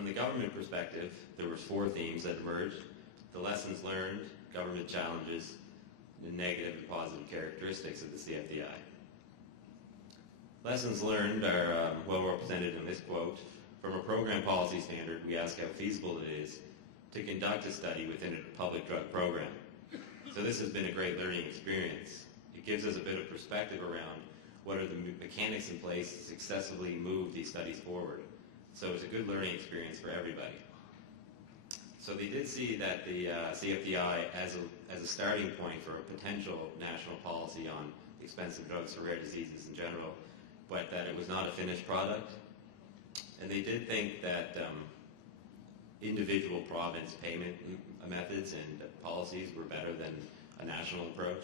From the government perspective, there were 4 themes that emerged: the lessons learned, government challenges, the negative and positive characteristics of the CFDI. Lessons learned are well represented in this quote. From a program policy standard, we ask how feasible it is to conduct a study within a public drug program. So this has been a great learning experience. It gives us a bit of perspective around what are the mechanics in place to successfully move these studies forward. So it's a good learning experience for everybody. So they did see that the CFDI as a starting point for a potential national policy on expensive drugs for rare diseases in general, but that it was not a finished product. And they did think that individual province payment methods and policies were better than a national approach.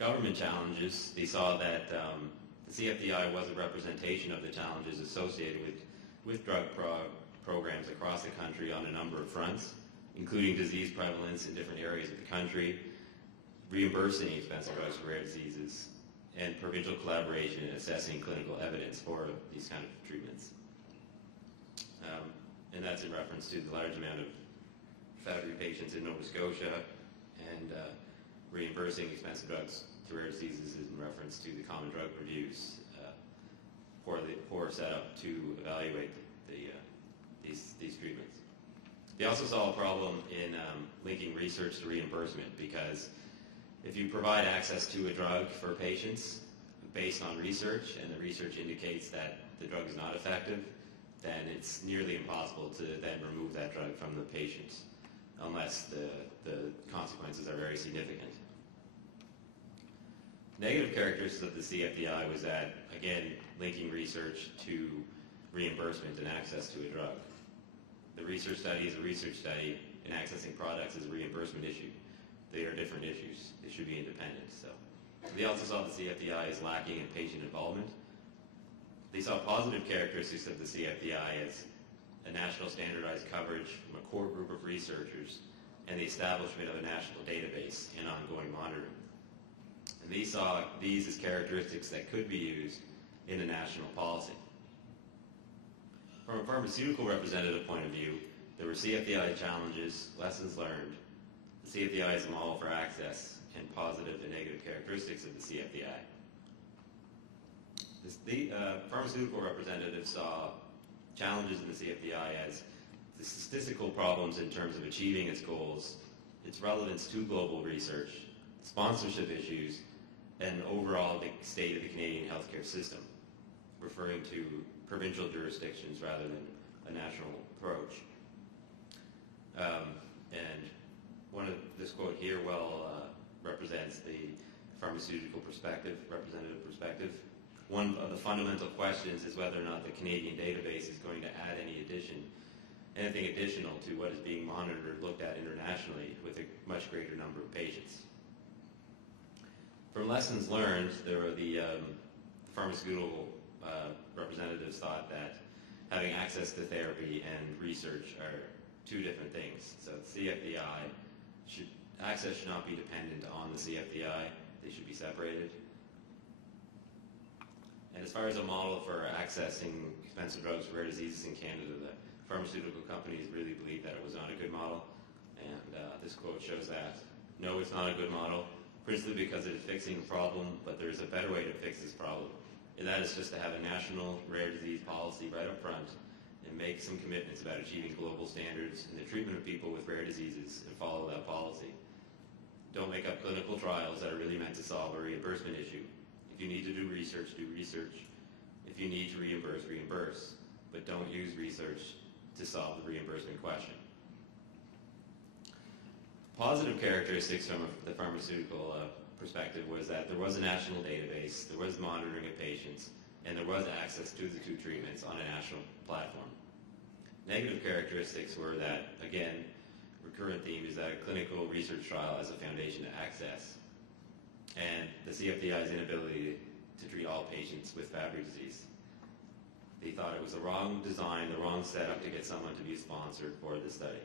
Government challenges, they saw that the CFDI was a representation of the challenges associated with drug programs across the country on a number of fronts, including disease prevalence in different areas of the country, reimbursing expensive drugs for rare diseases, and provincial collaboration in assessing clinical evidence for these kind of treatments. And that's in reference to the large amount of Fabry patients in Nova Scotia, and reimbursing expensive drugs to rare diseases is in reference to the common drug reviews for the poor setup to evaluate these treatments. They also saw a problem in linking research to reimbursement, because if you provide access to a drug for patients based on research, and the research indicates that the drug is not effective, then it's nearly impossible to then remove that drug from the patient unless the consequences are very significant. Negative characteristics of the CFDI was that, again, linking research to reimbursement and access to a drug. The research study is a research study, and accessing products is a reimbursement issue. They are different issues. They should be independent. So they also saw the CFDI as lacking in patient involvement. They saw positive characteristics of the CFDI as a national standardized coverage from a core group of researchers and the establishment of a national database and ongoing monitoring. And they saw these as characteristics that could be used in a national policy. From a pharmaceutical representative point of view, there were CFDI challenges, lessons learned, the CFDI as a model for access, and positive and negative characteristics of the CFDI. The pharmaceutical representative saw challenges in the CFDI as the statistical problems in terms of achieving its goals, its relevance to global research, sponsorship issues, and overall the state of the Canadian healthcare system, referring to provincial jurisdictions rather than a national approach. And this quote here represents the pharmaceutical perspective, representative perspective. One of the fundamental questions is whether or not the Canadian database is going to add anything additional to what is being monitored, looked at internationally with a much greater number of patients. From lessons learned, there were the pharmaceutical representatives thought that having access to therapy and research are 2 different things. So the CFDI access should not be dependent on the CFDI. They should be separated. And as far as a model for accessing expensive drugs for rare diseases in Canada, the pharmaceutical companies really believe that it was not a good model. And this quote shows that. No, it's not a good model, principally because it is fixing a problem, but there is a better way to fix this problem. And that is just to have a national rare disease policy right up front and make some commitments about achieving global standards in the treatment of people with rare diseases and follow that policy. Don't make up clinical trials that are really meant to solve a reimbursement issue. If you need to do research, do research. If you need to reimburse, reimburse. But don't use research to solve the reimbursement question. Positive characteristics from the pharmaceutical perspective was that there was a national database, there was monitoring of patients, and there was access to the 2 treatments on a national platform. Negative characteristics were that, again, recurrent theme is that a clinical research trial as a foundation to access, and the CFDI's inability to treat all patients with Fabry disease. They thought it was the wrong design, the wrong setup to get someone to be sponsored for the study.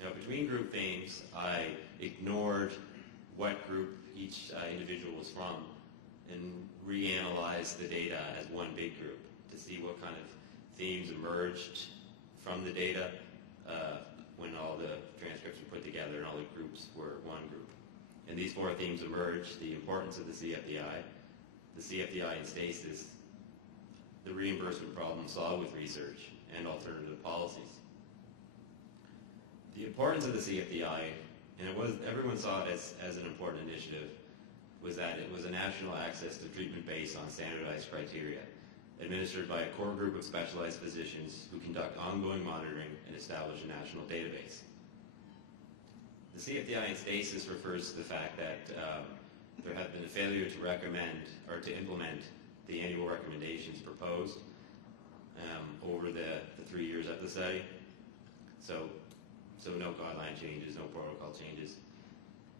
Now, between group themes, I ignored what group each individual was from and reanalyzed the data as one big group to to see what kind of themes emerged from the data when all the transcripts were put together and all the groups were one group. And these 4 themes emerged: the importance of the CFDI in stasis, the reimbursement problem solved with research, and alternative policies. The importance of the CFDI, and everyone saw it as an important initiative, was that it was a national access to treatment based on standardized criteria, administered by a core group of specialized physicians who conduct ongoing monitoring and establish a national database. The CFDI in stasis refers to the fact that there have been a failure to recommend or to implement the annual recommendations proposed over the 3 years of the study. So no guideline changes, no protocol changes,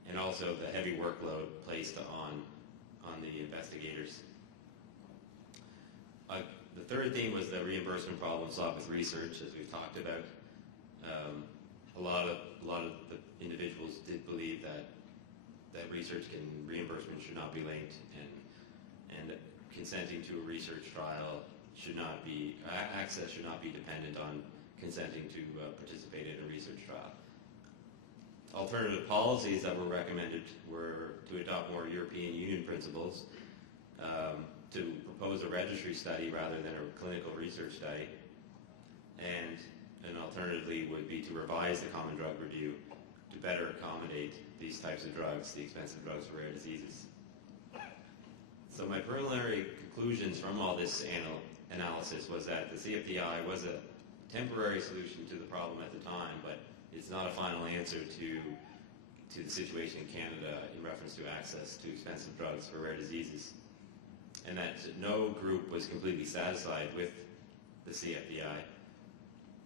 and also the heavy workload placed on the investigators. The third theme was the reimbursement problem solved with research, as we've talked about. A lot of the individuals did believe that research and reimbursement should not be linked, and consenting to a research trial access should not be dependent on consenting to participate in a research trial. Alternative policies that were recommended were to adopt more European Union principles, to propose a registry study rather than a clinical research study, and alternatively would be to revise the Common Drug Review to better accommodate these types of drugs, the expensive drugs for rare diseases. So my preliminary conclusions from all this analysis was that the CFDI was a temporary solution to the problem at the time, but it's not a final answer to the situation in Canada in reference to access to expensive drugs for rare diseases, and that no group was completely satisfied with the CFDI.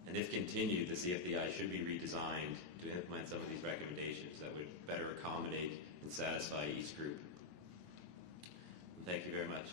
And if continued, the CFDI should be redesigned to implement some of these recommendations that would better accommodate and satisfy each group. And thank you very much.